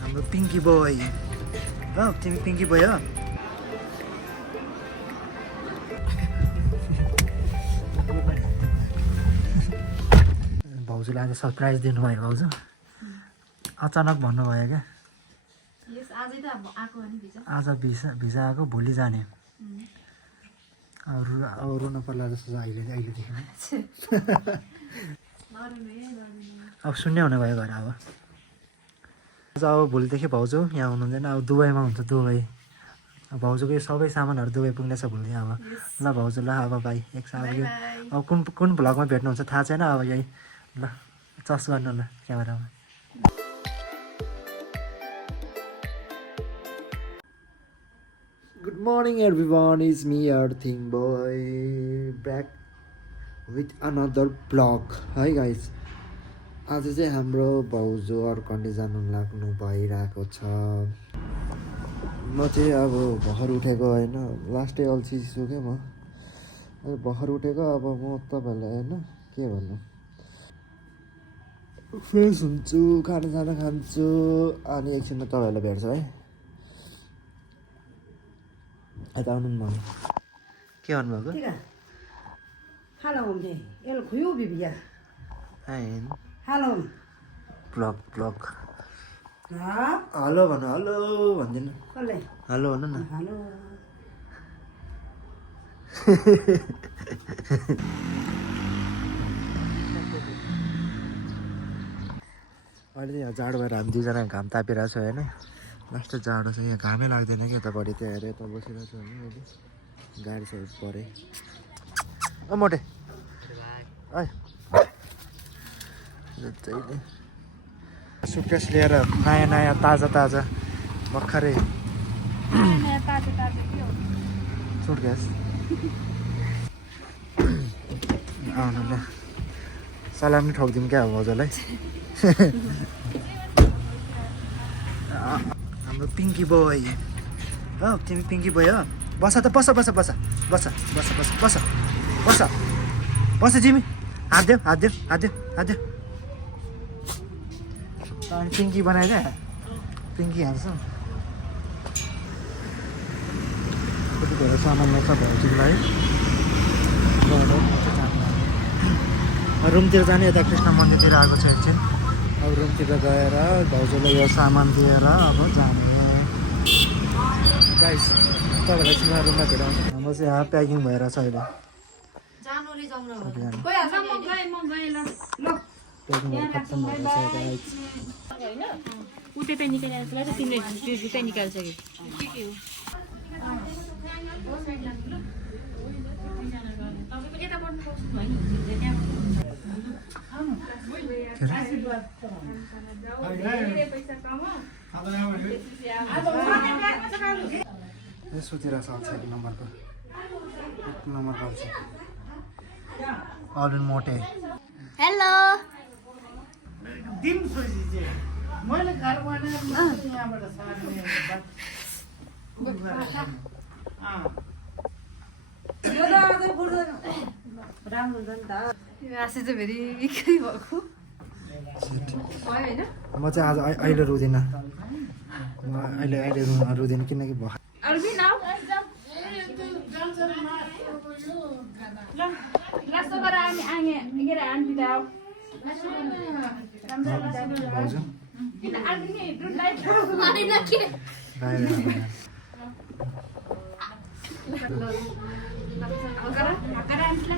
हाम्रो पिङ्की बोय हो तिमी पिङ्की बोय हो भाउजूले आज सरप्राइज दिनुभयो भाउजू अचानक भन्नुभयो क्या आज भिजा आएको भोलि जाने अब रुन पर्ला जस्तो छ अहिलेदेखि अब शून्य हुने भयो घर अब अब भोलिदेखि भाउजू यहाँ हुनुहुँदैन अब दुबईमा हुन्छ दुबई भाउजूको यो सबै सामानहरू दुबई पुग्नेछ भोलि अब ल भाउजू ल अब भाइ एक साल अब कुन भ्लगमा भेट्नुहुन्छ थाहा छैन अब यही ल चस गर्नु ल क्यामेरामा Good morning everyone, it's me Earthing Boy back with another vlog. Hi guys. आज चाहिँ हाम्रो भाउजू अर्कन्डे जानु लाग्नु भइरहेको छ म चाहिँ अब भर्खर उठेको होइन लास्टै अल्छी छु क्या म भर्खर उठेको अब म तपाईँहरूलाई होइन के भन्नु फ्रेस हुन्छु खाना खान्छु अनि एकछिनमा तपाईँहरूलाई भेट्छु है Ada anun mau. Ke anu aku? Tiga. Halo om deh. El kuyu bibiya. Ain. Halo. Vlog. Nah. Halo mana? Halo bandin. Kole. Halo mana na? Halo. अहिले यहाँ जाडो भएर हामी दुईजना घाम तापिरहेको छ होइन लास्ट जाडो छ यहाँ घामै लाग्दैन क्या यतापट्टि त्यहाँ हेरेर यता बसिरहेको छु होइन अहिले गाडी छ परे ओ मोटे सुटकेस लिएर नयाँ ताजा भर्खरै सुटकेस आउनु ल सलाम नि ठोकिदिउँ क्या अब हजुरलाई हाम्रो पिङ्की बोय हो तिमी पिङ्की बोय हो बस त बस जिमी हात देऊ अनि पिङ्की बनाइदे पिङ्की हाल्छ कति धेरै सामान लाग्छ भाउजूलाई रुमतिर जाने यता कृष्ण मन्दिरतिर आएको छ एकछिन अब रुमतिर गएर भाउजूलाई यो सामान दिएर अब जाने गाइस तपाईँलाई चाहिँ रुममा भेटाउँछ हाम्रो चाहिँ यहाँ प्याकिङ भएर छ अहिले सुतिर सक्छ एक नम्बरको अरुण मोटे हेलो म चाहिँ आज अहिले रुँदिनँ म अहिले रुँदिनँ किनकि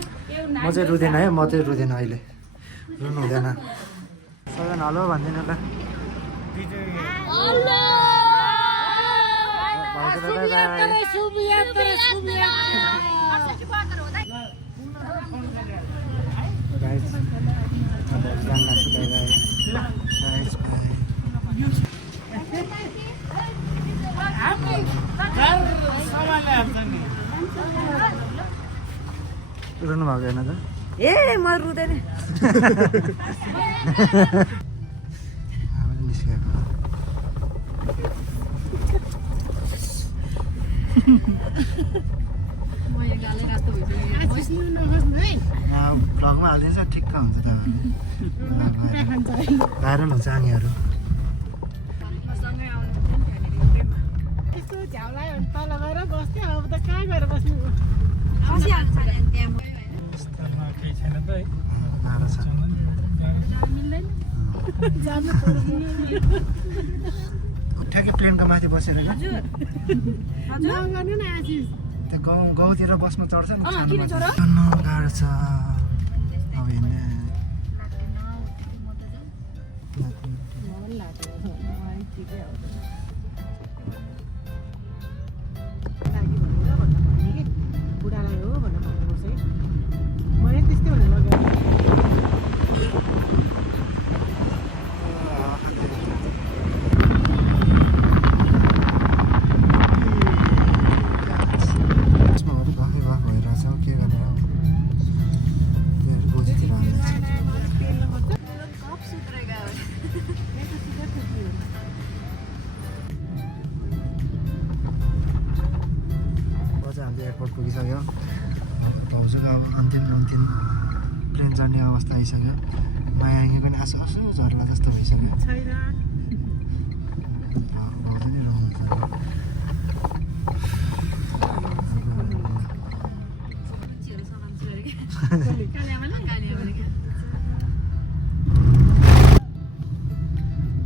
म चाहिँ रुँदैन है म चाहिँ रुँदैन अहिले रुनु हुँदैन सबैजना हेलो भनिदिनु ल रुनु भएको होइन त ए म रुँदैन भ्लगमा हालिदिन्छ ठिक्क हुन्छ त भाइरल हुन्छ आँगीहरू ठ्याक्कै प्लेनको माथि बसेर क्या त्यो गाउँतिर बस्न चढ्छ नि गाह्रो छ अब हिँड्ने बुढालाई हो भनेर भन्नुपर्छ है मैले त्यस्तै भनेर लगेँ एयरपोर्ट पुगिसक्यो भाउजूको अब अन्तिम प्लेन चढ्ने अवस्था आइसक्यो माया आँगी पनि आँसु आँसु झर्ला जस्तो भइसक्यो भाउजू नै रहन्छ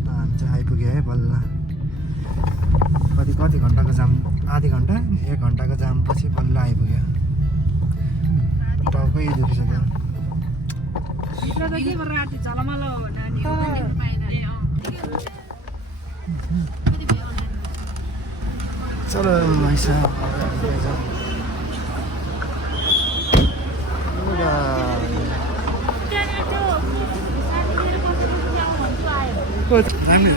हामी चाहिँ आइपुग्यो है बल्ल कति घन्टाको जाम आधी घन्टा 1 घन्टाको जाम पछि बल्ल आइपुग्यो टाउकै दुखिसक्यो चलो ऐसा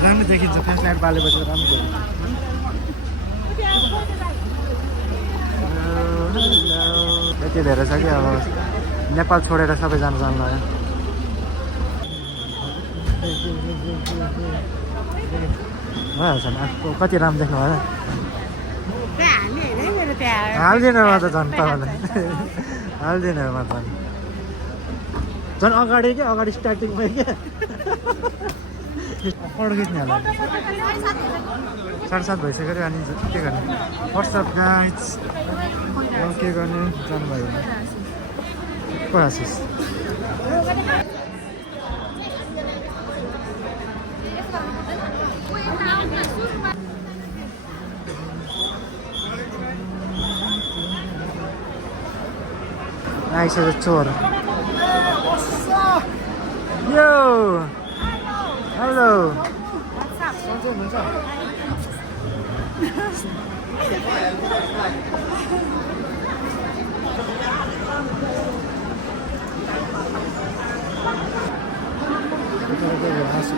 राम्रो देखिन्छ फ्ल्यास लाइट बालेपछि राम्रो यति धेरै छ कि अब नेपाल छोडेर सबै जानु लाग्यो भइहाल्छ नि कति राम्रो देख्नु भयो हाल्दिनँ म त झन् तपाईँलाई हाल्दिनँ म त झन् अगाडि क्या अगाडि स्टार्टिङमै क्या फोटो खिच्ने होला 7:30 भइसक्यो अनि के गर्ने व्हाट्सएप गाइड्स के गर्ने जानुभयो को आशिष आइसक्यो चोर यो हेलो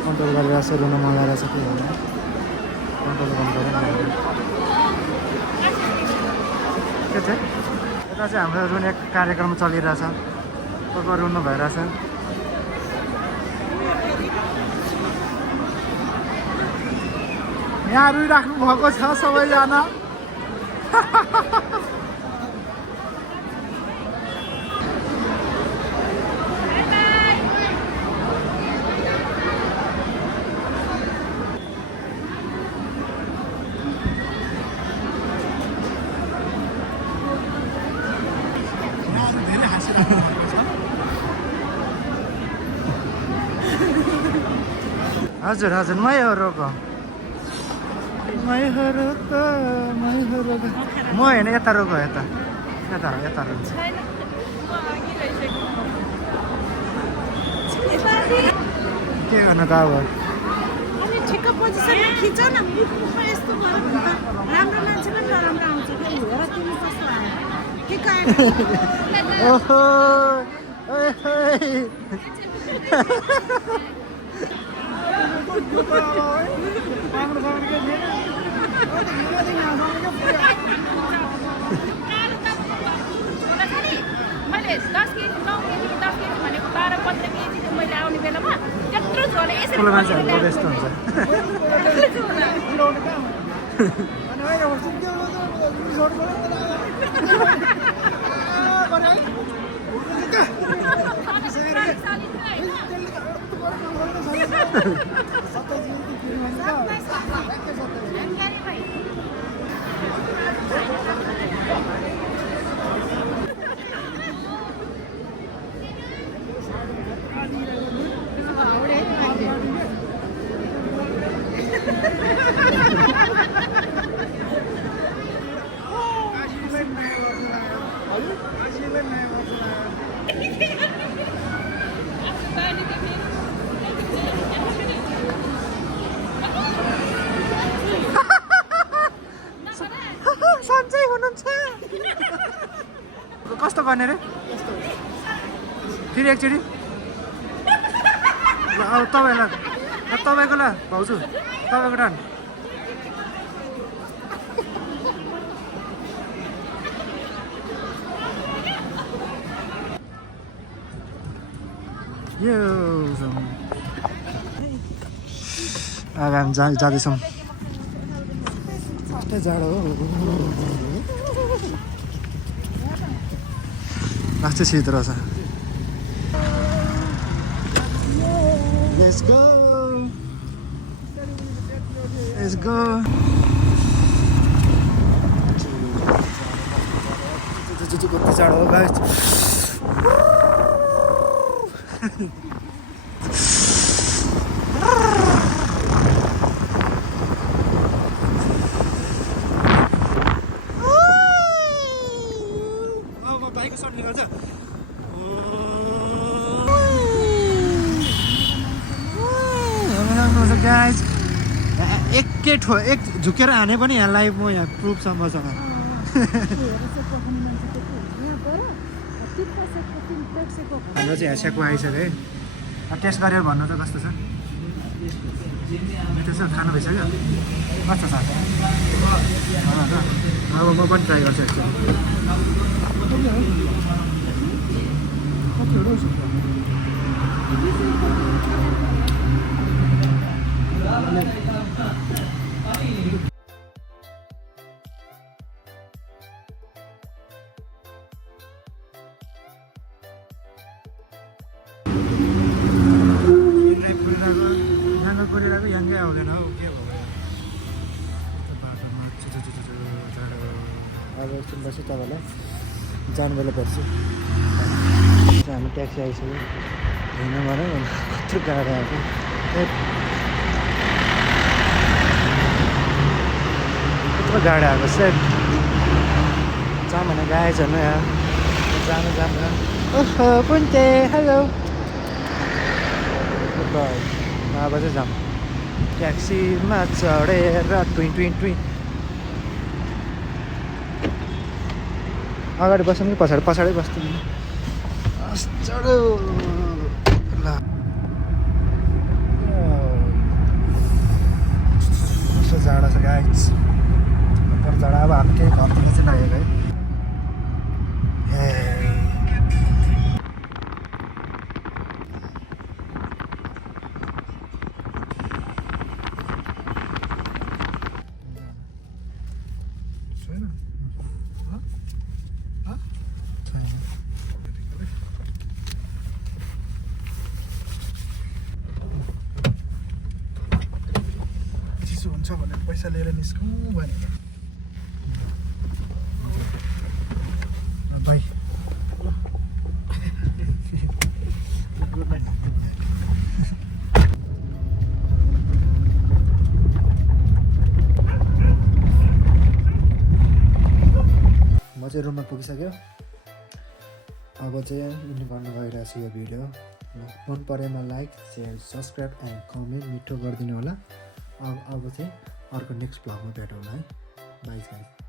कन्ट्रोल गरेर छ रुन मगाएर छ के होला कन्ट्रोल गर्नु के चाहिँ यता चाहिँ हाम्रो रुने कार्यक्रम चलिरहेछ को रुनु भइरहेछ यहाँ रुइराख्नु भएको छ सबैजना हजुर हजुर मै हो रोको म होइन यता रोको यता यता यता रोक्छ के गर्नु त अब ठिक्क पोजिसनमा खिच न यस्तो गर्यो भने त राम्रो मान्छे पनि नराम्रो आउँछ कि हेर तिमी कस्तो आयो ठिक्क ओहो मैले 10 केजी 9 केजी 10 केजी भनेको 12-15 केजी मैले आउने बेलामा त्यत्रो झोले यसरी मान्छेहरूको यस्तो हुन्छ जानकारी भाइ सन्चै हुनुहुन्छ कस्तो गर्ने रे फेरि एकचोटि ल अब तपाईँको ल भाउजू तपाईँको टर्न यो अब हामी जाँदैछौँ कस्तो जाडो हो लास्ट शीत रहेछ Let's go. Let's go. कति जाडो हो गाइस म बाइकको सर्ट निकाल्छ गाइस एक झुकेर हाने पनि यहाँ लाइभ म यहाँ प्रुफसम्म छ हाम्रो चाहिँ यहाँ सेको आइसक्यो है टेस्ट गरेर भन्नु त कस्तो छ मिठो छ खानु भइसक्यो कस्तो छ अब म पनि ट्राई गर्छु परिरहेको यहाँकै आउँदैन हौ के भयो बाटोमा अब एकछिन बस्छु तपाईँलाई जानु बेला पर्छु हामी ट्याक्सी आइसक्यो हिँड्नु भनौँ कत्रो गाडी आएको कत्रो गाडी आएको सेट जाऊँ भने गाडी छ न यहाँ जानु ओहो पुन्ते हेलो गुड बाई अब चाहिँ जाऊँ ट्याक्सीमा चढेर ट्विन अगाडि बस्नु कि पछाडि बस्छु चढो ल कस्तो जाडो छ गाइस पर जाडो अब हामी केही घरतिर चाहिँ लागेको है हुन्छ भनेर पैसा लिएर निस्कौँ भनेर बाई गुड नाइट म चाहिँ रुममा पुगिसक्यो अब चाहिँ इन्ड गर्न गइरहेको छु यो भिडियो मन परेमा like share subscribe and comment मिठो गरिदिनु होला अब चाहिँ अर्को नेक्स्ट भ्लगमा भेटौँला है बाई गाइस